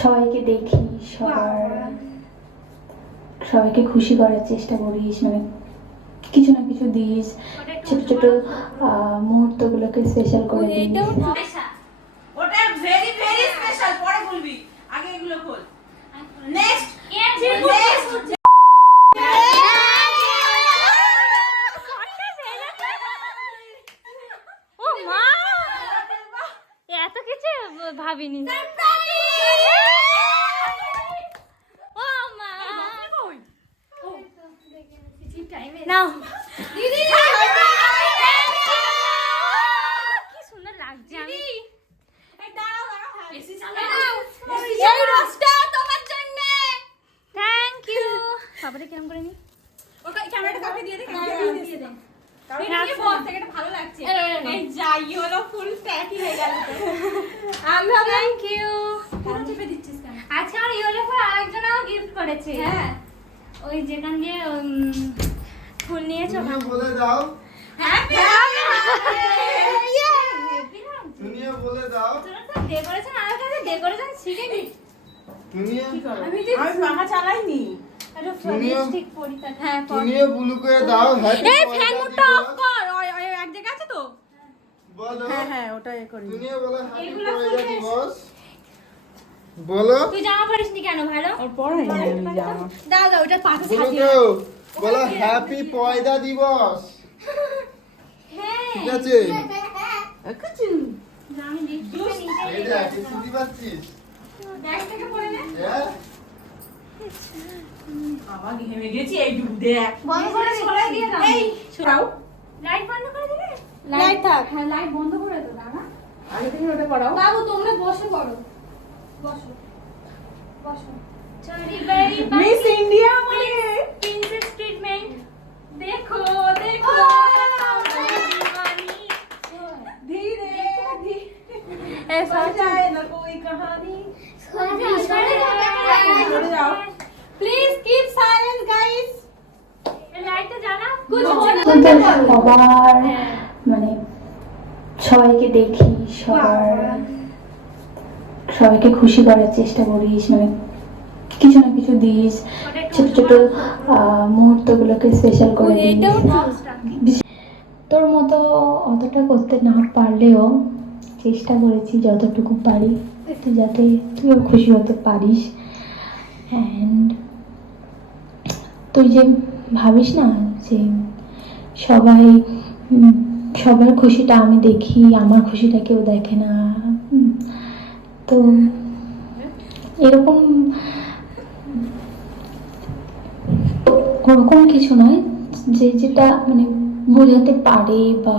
সবাইকে দেখি, সবাইকে খুশি করার চেষ্টা করিস, মানে কিছু না কিছু দিস, ছোট ছোট মুহূর্তগুলোকে স্পেশাল করে দিস। ওটা ভেরি ভেরি স্পেশাল, পরে বলবি, আগে এগুলো খোল। নেক্সট ও মা, এত কিছু ভাবিনি। ও মা নাও দিদি, কি সুন্দর লাগছে। আমি এই রোজটা তোমার জন্য। Thank you. বাবারে কেমন করে নি? ওটা ক্যামেরাটা কাকে দিয়ে দে, ক্যামেরা দিয়ে দে। কারণ বল থেকে এটা ভালো লাগছে। এই যাই হলো ফুল প্যাকি হয়ে গেল তো। আমি থ্যাংক ইউ। পুরো চেপে দিচ্ছিস কেন? আজকে আমার ইয়োলে ফুল আরেকজনও গিফট করেছে। হ্যাঁ, ওই যেখান দিয়ে ফুল নিয়েছো বলে দাও। হ্যাপি দুনিয়া বলে দাও। তোরা তো ডেকোরেশন আর কাছে ডেকোরেশন শিখে নি। দুনিয়া আমি মামা চালাইনি। আরে ফোনিস্টিক পরিতা। হ্যাঁ, দুনিয়া বুলু করে দাও। হ্যাপি এই ফ্যান মোডটা অফ কর। ওই এক জায়গা আছে তো? বলো। হ্যাঁ ওটা এ করি। দুনিয়া বলে হ্যাপি পয়দা দিবস। বলো। তুই জামা পরিসনি কেন ভালো? ওর পড়াই আমি জামা। দাও দাও, ওটা পাশে বলো সাজিয়ে। তো। বলো হ্যাপি পয়দা দিবস। হ্যাঁ, ঠিক আছে? কিছু আমি দেখছি এই যে তুই শুনতে পাচ্ছিস? ব্যাগ থেকে পড়ে নে। হ্যাঁ? বাবা ঘেমে গেছি এই ডুব দেখ। বন্ধ করে সরাই দিয়ে দাও। এই ছড়াও। লাইট বন্ধ করে দিবে? লাইট থাক। হ্যাঁ, লাইট বন্ধ করে দাও দাদা। আগে থেকে ওটা পড়াও। বাবু তোমরা বসে পড়ো। বসো বসো। চলি বেরি মিস ইন্ডিয়া মানে প্রিন্সেস ট্রিটমেন্ট। দেখো দেখো ধীরে ধীরে ऐसा जाए ना कोई कहानी। Please keep silence guys. Light জ্বালা कुछ তো সবার মানে সবাইকে দেখি, সবাইকে খুশি করার চেষ্টা করিস, মানে কিছু না কিছু দিস, ছোট ছোট মুহূর্তগুলোকে স্পেশাল করে দিস। তোর মতো অতটা করতে না পারলেও চেষ্টা করেছি যতটুকু পারি, যাতে তুইও খুশি হতে পারিস। অ্যান্ড তুই যে ভাবিস না যে সবার খুশিটা আমি দেখি, আমার খুশিটা কেউ দেখে না, তো এরকম ওরকম কিছু নয়, যেটা মানে বোঝাতে পারে, বা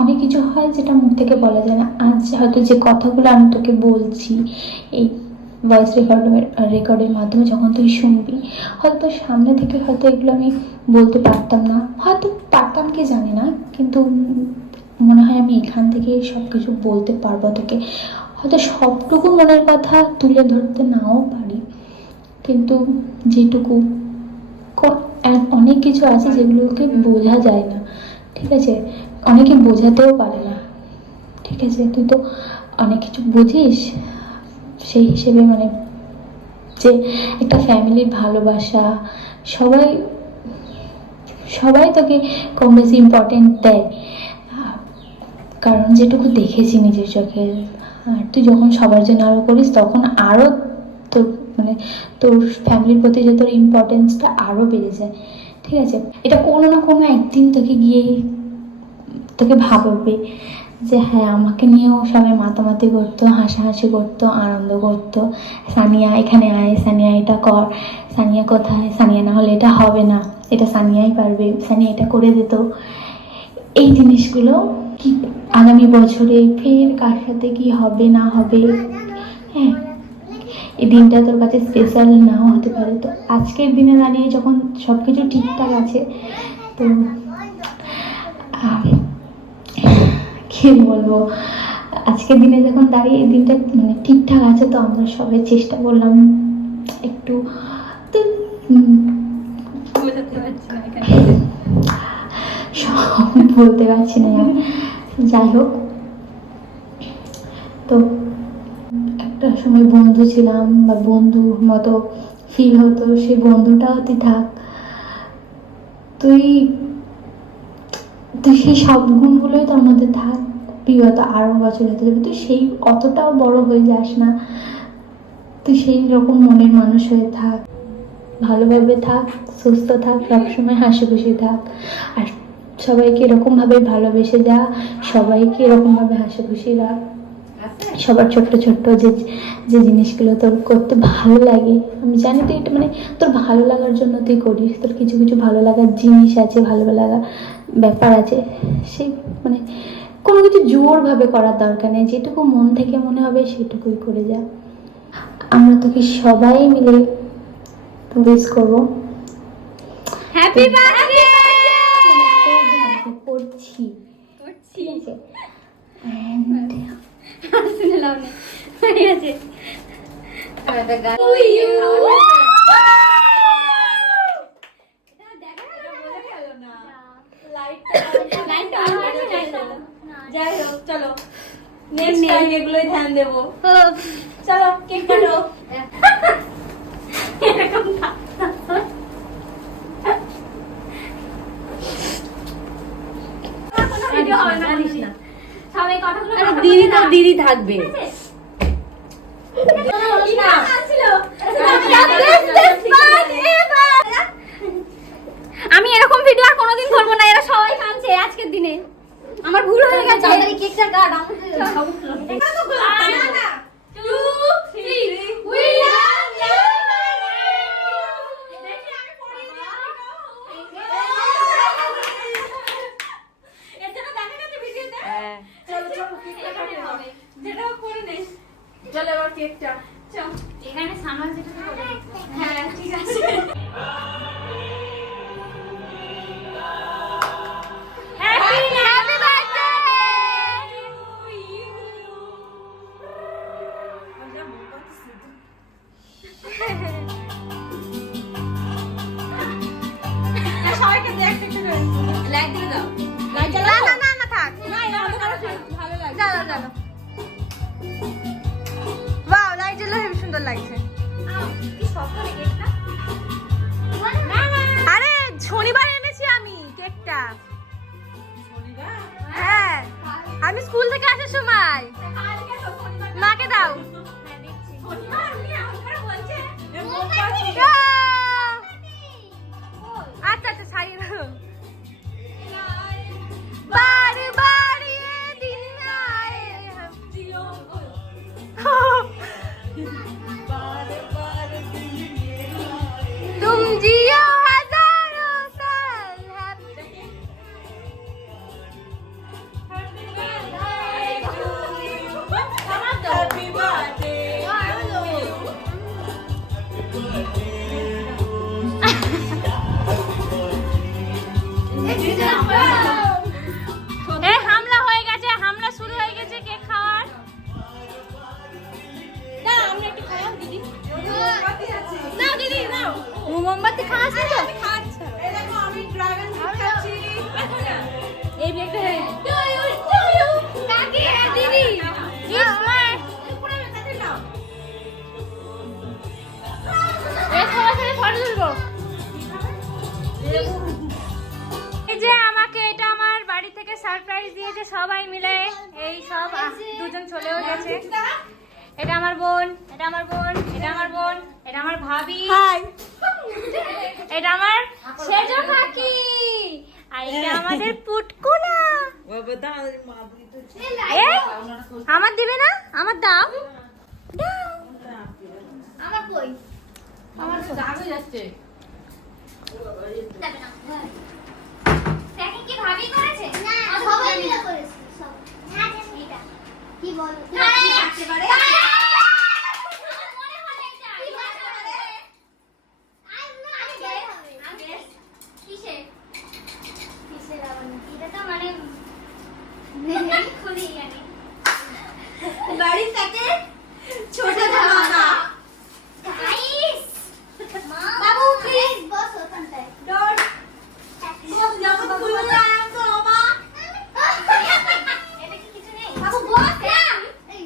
অনেক কিছু হয় যেটা মুখ থেকে বলা যায় না। আজ হয়তো যে কথাগুলো আমি তোকে বলছি এই ভয়েস রেকর্ডের মাধ্যমে, যখন তুই শুনবি হয়তো সামনে থেকে হয়তো এগুলো আমি বলতে পারতাম না, হয়তো পারতাম কি জানি না, কিন্তু মনে হয় আমি এখান থেকে সব কিছু বলতে পারবো তোকে। হয়তো সবটুকু মনের কথা তুলে ধরতে নাও পারি, কিন্তু যেটুকু অনেক কিছু আছে যেগুলোকে বোঝা যায় না, ঠিক আছে? অনেকে বোঝাতেও পারে না, ঠিক আছে? তুই তো অনেক কিছু বুঝিস, সেই হিসেবে মানে যে একটা ফ্যামিলির ভালোবাসা, সবাই তোকে কম বেশি ইম্পর্টেন্ট দেয়, কারণ যেটুকু দেখেছি নিজের চোখে। আর তুই যখন সবার জন্য আরও করিস, তখন আরও তোর মানে তোর ফ্যামিলির প্রতি যে তোর ইম্পর্টেন্সটা আরও বেড়ে যায়, ঠিক আছে? এটা কোনো না কোনো একদিন তোকে ভাবাবে যে হ্যাঁ, আমাকে নিয়েও সবাই মাতামাতি করতো, হাসাহাসি করতো, আনন্দ করতো। সানিয়া এখানে আয়, সানিয়া এটা কর, সানিয়া কোথায়, সানিয়া না হলে এটা হবে না, এটা সানিয়াই পারবে, সানিয়া এটা করে দিত। এই জিনিসগুলো কি আগামী বছরে ফের কার সাথে কি হবে না হবে, হ্যাঁ, এই দিনটা তোর কাছে স্পেশাল নাও হতে পারে। তো আজকের দিনে দাঁড়িয়ে যখন সব কিছু ঠিকঠাক আছে, তো কি বলবো, আজকের দিনে যখন দাঁড়িয়ে এই দিনটা মানে ঠিকঠাক আছে, তো আমরা সবাই চেষ্টা করলাম একটু, তো বলতে পারছি না, যাই হোক, তো একটা সময় বন্ধু ছিলাম বা বন্ধুর মতো ফিল হতো, সেই বন্ধুটাও তুই থাক। তুই তুই সেই সব গুণগুলোই তোর মধ্যে থাক, প্রিয়তা আরও বছর হতে যাবে, তুই সেই অতটাও বড় হয়ে যাস না, তুই সেই রকম মনের মানুষ হয়ে থাক, ভালোভাবে থাক, সুস্থ থাক, সবসময় হাসি খুশি থাক, আর সবাইকে এরকমভাবে ভালোবেসে যা, সবাইকে এরকমভাবে হাসি খুশি রাখ। সবার ছোট্ট ছোট্ট যে যে জিনিসগুলো তোর করতে ভালো লাগে, আমি জানি তুই এটা মানে তোর ভালো লাগার জন্য তুই করিস, তোর কিছু কিছু ভালো লাগার জিনিস আছে, ভালো লাগার ব্যাপার আছে, সেই মানে কোনো কিছু জোরভাবে করার দরকার নেই, যেটুকু মন থেকে মনে হবে সেটুকুই করে যা। আমরা তোকে সবাই মিলে উইশ করবো। হ্যাপি বার্থডে করছি ঠিক আছে। শুনলাম না ঠিক আছে যাই হোক চলো নেক্সট টাইম এগুলোই ধ্যান দেবো। চলো কেক কাটো। সবাই কথাগুলো দিদি তো দিদি থাকবে। আমি এরকম ভিডিও আর কোনোদিন করবো না, এরা সবাই কাঁদছে আজকের দিনে, আমার ভুল হয়ে গেছে। কেকটা কাট চলো এবার কেকটা এখানে সামান যেটা হ্যাঁ ঠিক আছে। Happy birthday. সবাইকে দেখ একটা লাইট দিয়ে দাও। লাইট জ্বালাও না না না থাক, না এটা ভালো লাগে। জ্বালাও জ্বালাও। ওয়াও, লাইট জ্বালা হেবি সুন্দর লাগছে। কি শক্ত রে কেকটা। আরে শনিবার এনেছি আমি কেকটা। শনিবার হ্যাঁ, আমি স্কুল থেকে আসার সময়। কালকে তো শনিবার মাকে দাও। শনিবার উনি আমাকে বলছে আচ্ছা আচ্ছা, সারিয়ে দাও। বারে বারে দিন আয়ে হাম জিও तुम जियो हजारों साल। হ্যাপি বার্থডে এ হামলা হয়ে গেছে, হামলা শুরু হয়ে গেছে কেক খাওয়ার। না আমরা একটু খাওয়াও দিদি। না দিদি নাও, মোমবাতি খাওয়া ছিল। খাচ্ছি এই দেখো আমি ড্রাগন ফ্রুট খাচ্ছি। এই ব্যাগটা কাকি দিদি ইটস মাই পুরো কাটে নাও। এই সবার সাথে ফটো তুলবো। এই যে আমাকে এটা আমার বাড়ি থেকে সারপ্রাইজ দিয়েছে সবাই মিলে, এই সব দুজন চলেও গেছে। এটা আমার বোন, এটা আমার বোন, এটা আমার বোন, এটা আমার ভাবি, হাই এটা আমার সেজো কাকি, আর এটা আমাদের পুটকুনা। এ আমার দিবে না? আমার দাও দাও। আমার কই? আমার তো দাগে যাচ্ছে। প্যাকিং কি ভাবি করেছে? না, সবাই মিলে করেছে সব। হ্যাঁ, এটা কি বলো? কি থাকতে পারে? মনে হয় এটা কি থাকতে পারে? আমি যাই হবে। আমি কিসে? কিসের আবার? এটা তো মানে খুলি জানি। গাড়ি থেকে ছোট ধামাকা। গাইস, বাবু প্লিজ বস ওখানটায়। ডোর যখন খুলবে আয়াম তো বাবা। এটা কি কিছু নেই? বাবু বস না। এই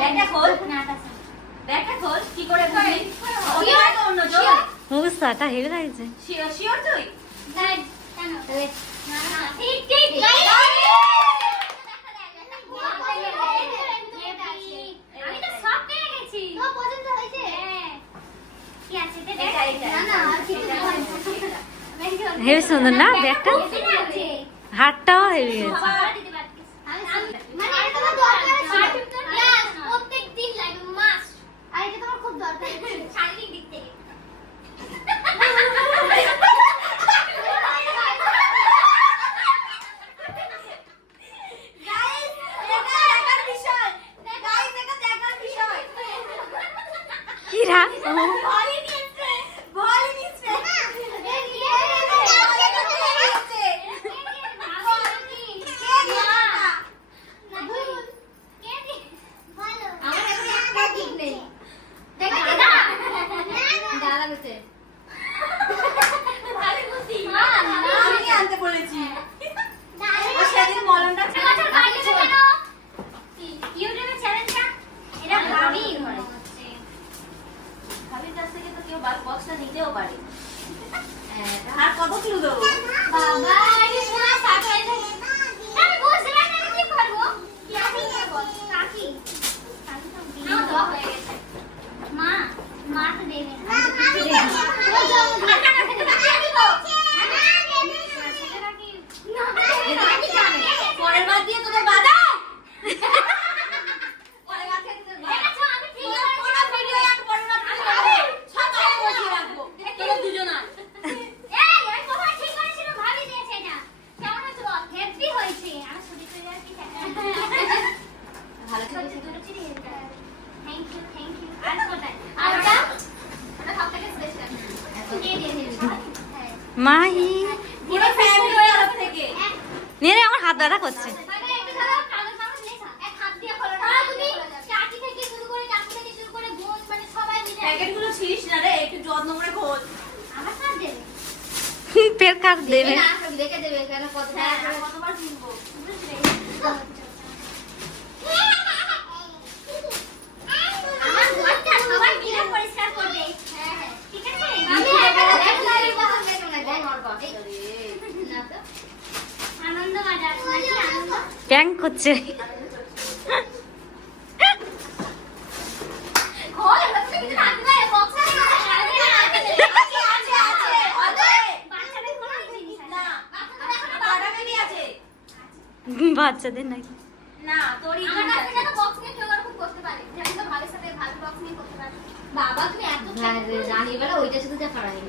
ব্যাগটা খোল ব্যাগটা খোল কি করে বুঝলি ওকে আর তো অন্য জোর মুখটা হেভি লাগছে। শিওর শিওর তুই ঠিক ঠিক আমি তো সব পেয়ে গেছি তো পছন্দ হয়েছে কি আছে তে দেখ না না আর কিছু হেভি সুন্দর না ব্যাগটা, আছে হাতটাও হেভি আছে। মানে এটা তোমার দরকার আছে ইয়াস প্রত্যেক দিন লাগে মাস্ট আর এটা তোমার খুব দরকার আছে শারীরিক দিক থেকে গাইস এটা দেখার বিষয় গাইস এটা দেখার বিষয় কি রা ভলি নিচ্ছে ভলি নিচ্ছে আমি আনতে বলেছি ও সেদিন মলমটা ইউটিউবে চ্যানেলটা এটা ভাবি করে ভাবির কাছ থেকে তো কেউ বক্সটা নিতেও পারে আর কত কিলো দেবো বাবা এই শোনা সাথে আমি বুঝলাম না কি করব কি আমি করব কাকি কাকি তো দিন দেওয়া হয়ে গেছে মা মা তো দেবে না ও যাও আটা না খেতে না দিব পরের বার দিয়ে তোদের বাদাও মাহি পুরো ফ্যামিলি তরফ থেকে নিয়ে রে, আমার হাত ব্যথা করছে। প্যাকেটগুলো ছিড়িস না রে একটু যত্ন করে খোল পেট কাট দেবে। কতবার কিনবো আনন্দ বাজার আনন্দ প্যাং করছে। খোল এবার তুমি কিন্তু রাখবে বক্সে বাচ্চাদের কোনো জিনিস না বাটা বেবি আছে বাচ্চাদের নাকি? না তোরই আমার কাছে যেন বক্স নিয়ে কেউ এরকম করতে পারে যেমন তো ভাবের সাথে ভাবি বক্স নিয়ে করতে পারে বাবা তুমি এত জানি বেলা ওইটার সাথে যা করা হয়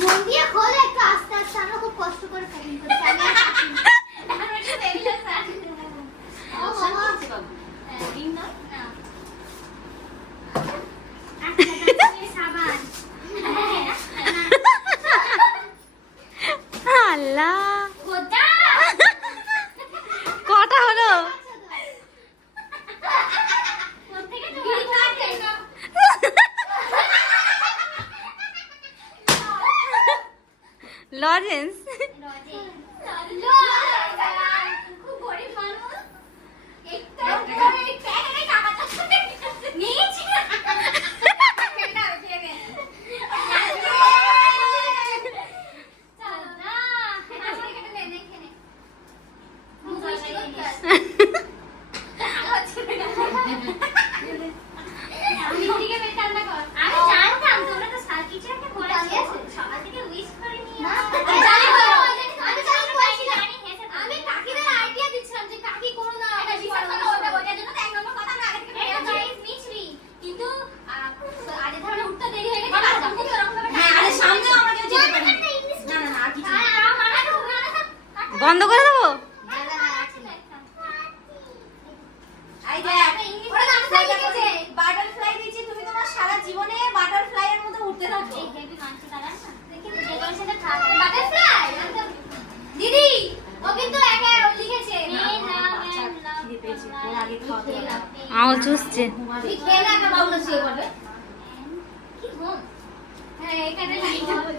মন দিয়ে খোলে একটু আস্তে আস্তে আমরা খুব কষ্ট করে প্যাকিং করছি আমি আর পারছি না। এখন একটু দেরি হচ্ছে ও বাবা রিং না না আচ্ছা এই সাবান আল্লাহ, গোদা কটা হলো? কোত্থেকে তুমি কাটে না লজেন্স। খুব গরিব মানুষ একটা করে প্যাকেটে টাকাটা নিয়েছি চলো না আসলে কেটে নে দেখে নে মুখে আমি দিকে বের কান্না কর আমি জানতাম তোমরা তো সাল কিছু একটা করে দিয়েছো সকাল থেকে উইশ করে নিয়ে আমি জানি আমি কাকিদের আইডিয়া দিচ্ছিলাম যে কাকি করো না এটা বিশ্বাস করো ওটার জন্য তো এক নম্বর কথা আমি আগে থেকে এটা গাইস মিছরি কিন্তু আগে ধরে উঠতে দেরি হয়ে গেছে আর যখন এরকম ভাবে হ্যাঁ আরে সামনেও আমরা কেউ যেতে পারি না না না আর কিছু বন্ধ করে দেবো? এই যে ওটা আমি সাইড লিখেছে বাটারফ্লাই দিয়েছি তুমি তোমার সারা জীবনে বাটারফ্লাই এর মধ্যে উঠতে থাকো এই হেভি মানছি দাঁড়া না দেখি ডেকোরেশনটা থাকে বাটারফ্লাই দিদি ও কিন্তু একা লিখেছে আঙুল চুষছে। তুই খেলে একা বাবুটা শুয়ে পড়বে কি ঘুম হ্যাঁ এখানে লাইট হবে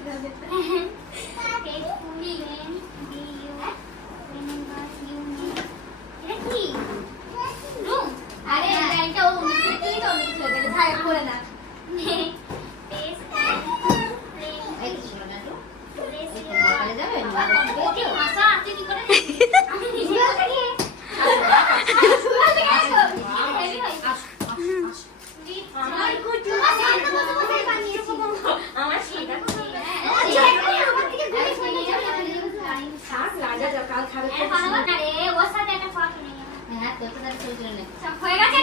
আরে বাবা না রে ওর সাথে একটা ফটো নিয়ে হ্যাঁ তোর তো তার ছবি তুলে নে হয়ে গেছে